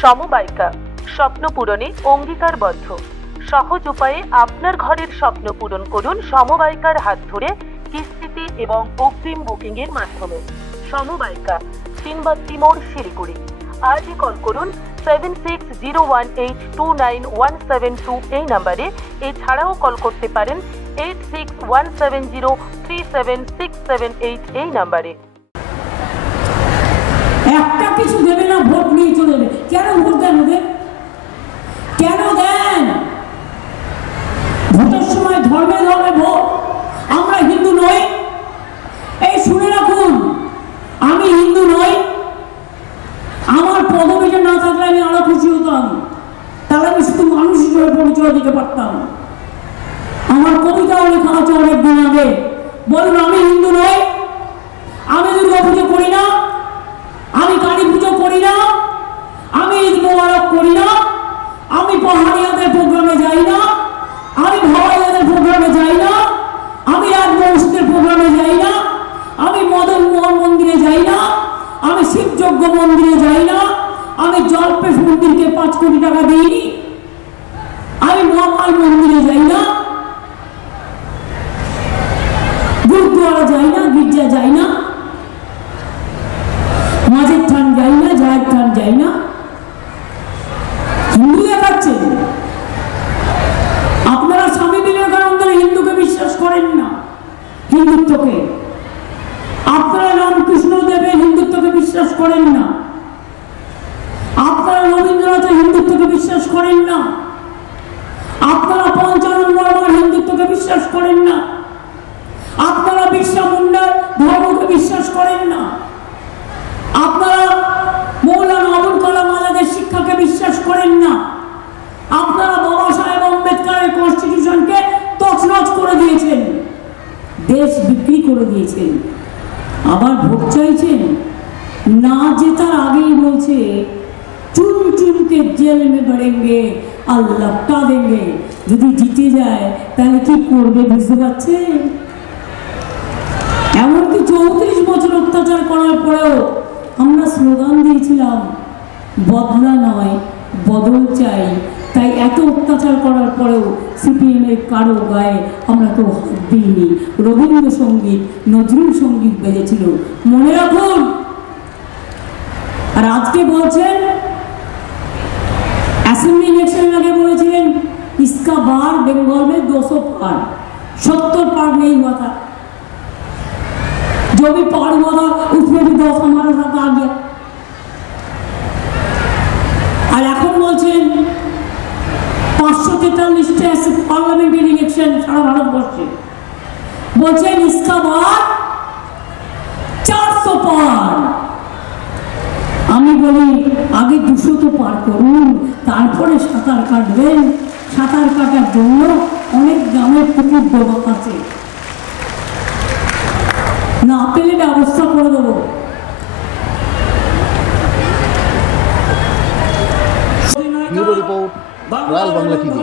সমবায়িকা স্বপ্ন পূরণে অঙ্গীকারবদ্ধ। সহজ উপায়ে আপনার ঘরের স্বপ্ন পূরণ করুন সমবায়িকার হাত ধরে কিস্তিতে এবং অগ্রিম বুকিং এর মাধ্যমে। সমবায়িকা, চিনবাত্তি মোড়, শিলিগুড়ি। আজই কল করুন 7601829172 এই নাম্বারে। এছাড়াও কল করতে পারেন 8617037678 এই নাম্বারে। একটা কিছু দেবে না, ভোট নিয়ে চলে যাবে। কেন ভোট দেন ওদের? কেন দেন? ভোটের সময় ধর্মে ধর্মে ভোট। আমরা হিন্দু নই, এই শুনে রাখুন। আমি হিন্দু নই। আমার পদবিটা না থাকলে আমি আরো খুশি হতাম। তাহলে আমি শুধু মানুষ হিসেবে পরিচয় দিতে পারতাম। আমার কবিতাও লেখা আছে অনেকদিন আগে। বলুন, আমি হিন্দু নই, আমি দুর্গা পুজো করি না, আমি কালী পুজো করি না, আমি ঈদ মোবারক করি না, আমি পাহাড়িয়াদের প্রোগ্রামে যাই না, আমি ভাওয়াইয়াদের প্রোগ্রামে যাই না, আমি রাজবংশীদের প্রোগ্রামে যাই না, আমি মদন মোহন মন্দিরে যাই না, আমি শিবযজ্ঞ মন্দিরে যাই না, আমি জলপেশ মন্দিরকে 5 কোটি টাকা দিইনি, আমি মহাকাল মন্দিরে যাই না, গুরুদ্বারা যাই না, গির্জা যাই না, মাঝের থান যাই না, জায়ের থান যাই না। হিন্দু দেখাচ্ছেন। আপনারা স্বামী বিবেকানন্দের হিন্দুকে বিশ্বাস করেন না, হিন্দুত্বকে। আপনারা রামকৃষ্ণ দেবের হিন্দুত্বকে বিশ্বাস করেন না। আপনারা রবীন্দ্রনাথের হিন্দুত্বকে বিশ্বাস করেন না। আপনারা পঞ্চানন বর্মার হিন্দুত্বকে বিশ্বাস করেন না। আপনারা বিরসা মুন্ডার ধর্মকে বিশ্বাস করেন না। আপনারা মৌলানা আবুল কালাম আজাদের শিক্ষাকে বিশ্বাস করেন না। আপনারা বাবা সাহেব আম্বেদকরের কনস্টিটিউশনকে তছনছ করে দিয়েছেন, দেশ বিক্রি করে দিয়েছেন। আবার ভোট চাইছেন। না জেতার আগেই বলছে চুন চুনকে জেল মে ভরেঙ্গে আর লপটা দেঙ্গে। যদি জিতে যায় তাহলে কি করবে বুঝতে পারছে? এমনকি 34 বছর অত্যাচার করার পরেও আমরা স্লোগান দিয়েছিলাম, বদলা নয় বদল চাই। তাই এত অত্যাচার করার পরেও সিপিএম এর কারো গায়ে আমরা তো হাত দিইনি। রবীন্দ্রসঙ্গীত, নজরুল সঙ্গীত বেজেছিল, মনে রাখুন। আর আজকে বলছেন, অ্যাসেম্বলি ইলেকশনের আগে বলেছিলেন इसका बार बंगाल में 200 पार, 70 पार नहीं हुआ था। जो भी पार हुआ था उसमें भी 10 हमारे साथ आ गया। और এখন বলছেন 543টা পার্লামেন্টারি ইলেকশন সারা ভারতবর্ষে, বলছেন इसका बार 400 পার। আমি বলি আগে 200 তো পার করুন, তারপরে সাঁতার কাটবেন। সাঁতার কাটার জন্য অনেক গ্রামের পুকুর ডোবা আছে, না পেলে ব্যবস্থা করে দেবো। Bureau report, royal Bangla TV.